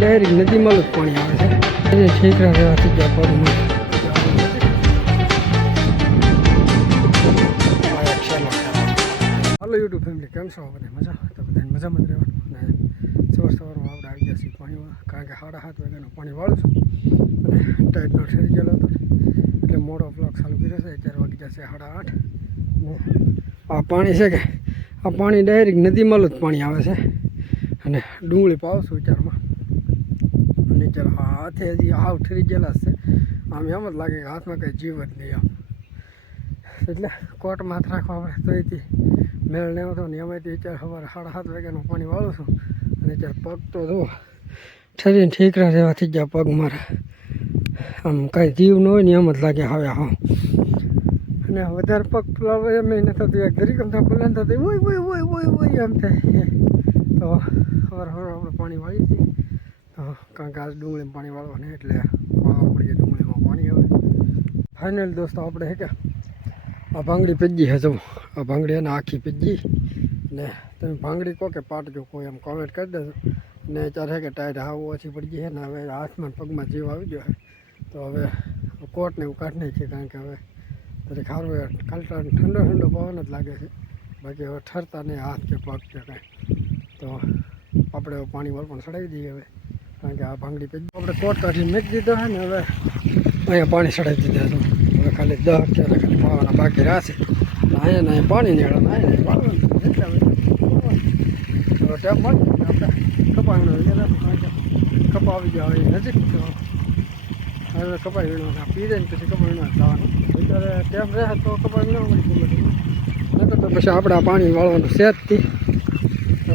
Direct નદીમાં જ પાણી આવે છે. એ ઠીકરા રહેવાથી ગયા પગમાં. હાલો યુટ્યુબ ફેમિલી, કેમ છો બધા? મજા? તો બધાને મજામાં જ રહેવાનું. અને સવારમાં આપણે આવી ગયા છીએ પાણીમાં, કારણ કે 7:30 વાગ્યાનું પાણી વાળું છું અને ટાઈટનો ઠરી ગયેલો હતો એટલે મોડો બ્લોગ ચાલુ કર્યો છે. 4 વાગી જશે 8:30. ને આ પાણી છે કે આ પાણી ડાયરેક્ટ નદીમાં જ પાણી આવે છે. અને ડુંગળી પાવશું વિચારમાં અને ચાલો હાથે હજી હાવ ઠરી ગયેલા છે. આમ એમ જ લાગે કે હાથમાં કંઈ જીવ જ નહીં આમ. એટલે કોટમાં હાથ રાખવા આપણે તો એથી મેળ નહીં આવતો ને એમાંથી વિચાર સવારે 7:30 વાગ્યાનું પાણી વાળું છું અને ત્યારે પગ તો જુઓ ઠરીને ઠીકરા જેવા થઈ ગયા પગ મારા. આમ કાંઈ જીવ ન હોય ને એમ જ લાગે હવે હા. અને વધારે પગ ફૂલાવે એમ નહીં થતું, એક દરેક આમ ફૂલાને થતું ઓય ઓય ઓય ઓય ઓય એમ થાય. તો સવારે આપણે પાણી વાળી છીએ તો કારણ કે આજ ડુંગળીમાં પાણી વાળવાનું એટલે વાળવા મળીએ ડુંગળીમાં પાણી. હવે ફાઇનલ દોસ્તો આપણે હે કે આ ભાંગડી પીજી હે જવું, આ ભાંગડી એને આખી પીજી ને તમે ભાંગડી કહો કે પાટજો કોઈ એમ કોમેન્ટ કરી દેજો. ને ચારે કે ટાઈટ હાવ ઓછી પડી ગઈ છે ને હવે હાથમાં પગમાં જીવ આવી ગયો છે. તો હવે કોટને એવું કાઢી નાખીએ કારણ કે હવે પછી ખારું કાલટા ઠંડો ઠંડો પવન જ લાગે છે. બાકી હવે ઠરતા નહીં હાથ કે પગ કે કાંઈ. તો આપણે પાણી વાળ પણ ચડાવી દઈએ હવે, કારણ કે આ ભાંગડી પીજી આપણે કોટ કાઢીને મેકી દીધો છે ને હવે અહીંયા પાણી ચડાવી દીધા છે. હવે ખાલી 10 અત્યારે ખાલી પાવાના બાકી રહેશે. અહીંયા પાણી નીકળે અહીંયા વાળવાનું એટલા હવે ટેપ મળી આપણે કપાવીનો કપા આવી ગયા હોય નજીક. તો હવે કપાઈ વીણવાના પી જાય ને પછી કપા વીણવા જવાનું. અત્યારે ટેપ રહે તો કપા વીણવા મળી નહીં તો પછી આપણે આ પાણી વાળવાનું સેજથી. તો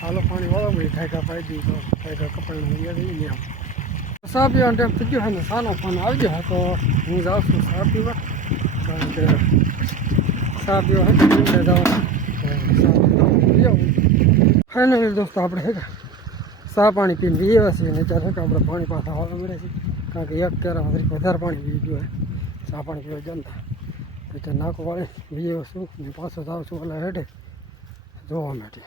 હાલો પાણી વાળવા મળી ઠાકા પાઈ દી તો ઠાકા કપાઈને યાદ નહીં આમ. ચા પીવાનો ટાઈમ થઈ ગયો છે ને સાનો ફોન આવી ગયો તો હું જાઉં છું ચા પીવા, કારણ કે ચા પીવા હતી જવાનું. ફાઇનલી દોસ્તો આપણે છે કે ચા પાણી પીને પીએ છીએ ને ત્યારે કે આપણે પાણી પાછા આવવા મળે છે, કારણ કે એક કેરા વધારે પાણી પી ગયું હોય ચા પાણી પીવા જમતા. એટલે નાકો વાળી પીએ છું ને પાછો જાઉં છું ઓલા હેઠે જોવા માટે.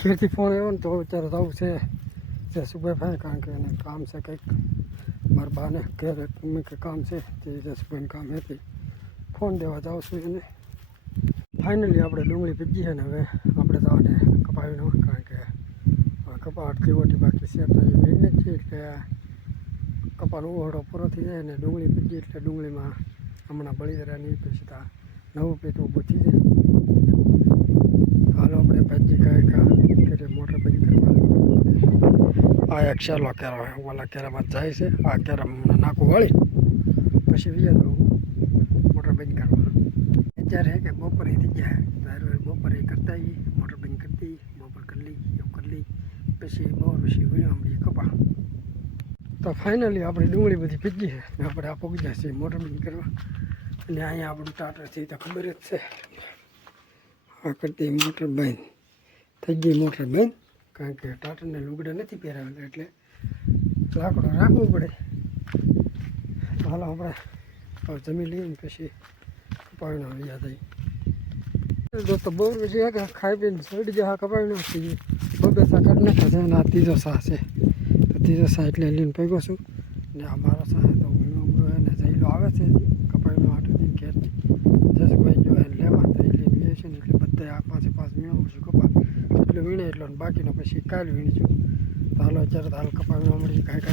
ઘેરથી ફોન આવ્યો ને તો અત્યારે જવું છે જસુભાઈ, કારણ કે એને કામ છે કંઈક મારા બાને ઘેર કે કામ છે તે જસુભાઈને કામ હતી ફોન દેવા જાઉં છું એને. ફાઇનલી આપણે ડુંગળી પીજી છે ને હવે આપણે જવાને કપાવીનો, કારણ કે કપા અડધી ઓટી બાકી છે તો એ લઈને જ છે એટલે કપાનો ઓહળો પૂરો થઈ જાય ને ડુંગળી પીજી એટલે ડુંગળીમાં હમણાં બળી જવાની પછી તો નવું પેટું ઊભું થઈ જાય. હાલો આપણે ભાજી કાંઈ મોટર બંધ કરવા. આ એક શેલો કેરો હોય ઓલા કેરામાં જાય છે, આ કેરામાં નાખું વાળી પછી વ્યા દઉં મોટર બંધ કરવા. અત્યારે કે બપોરે થઈ જાય ત્યારે બપોરે કરતા આવીએ, મોટર બંધ કરી દઈએ, બપોર કરી લઈએ એવું કરી લઈએ પછી બહુ પછી વીણવા મળીએ કપા. તો ફાઇનલી આપણે ડુંગળી બધી પીજી છે ને આપણે આ પગી જાય છે મોટર બંધ કરવા. અને અહીંયા આપણું ટાટરથી તો ખબર જ છે આ કરતી મોટર બંધ થઈ ગઈ. મોટર બંધ કારણ કે ટાટરને લુગડા નથી પહેરાવેલા એટલે લાકડો રાખવું પડે. હાલો આપણે જમી લઈએ ને પછી કપાવીનો યાદ આવી દોસ્તો. બહુ પછી કે ખાઈ પીને સડી જાય કપાવીનો થઈ ગયું. બે સા કાઢી નાખે છે અને આ ત્રીજો સા છે તો ત્રીજો સા એટલે લઈને પગ્યો છું ને આ મારો સા તો વીણો એને જઈલો આવે છે કપાવીનો આટોથી ઘેરથી જસભાઈ જો એને લેવા તો એ લઈને વીએ છે ને એટલે બધા આ 5 વીણવું છું કપા એટલે વીણે એટલો બાકીનો પછી કાલ વીણીશું. તો હાલો અત્યારે તો હાલ કપા વીણવા મળી કાંઈ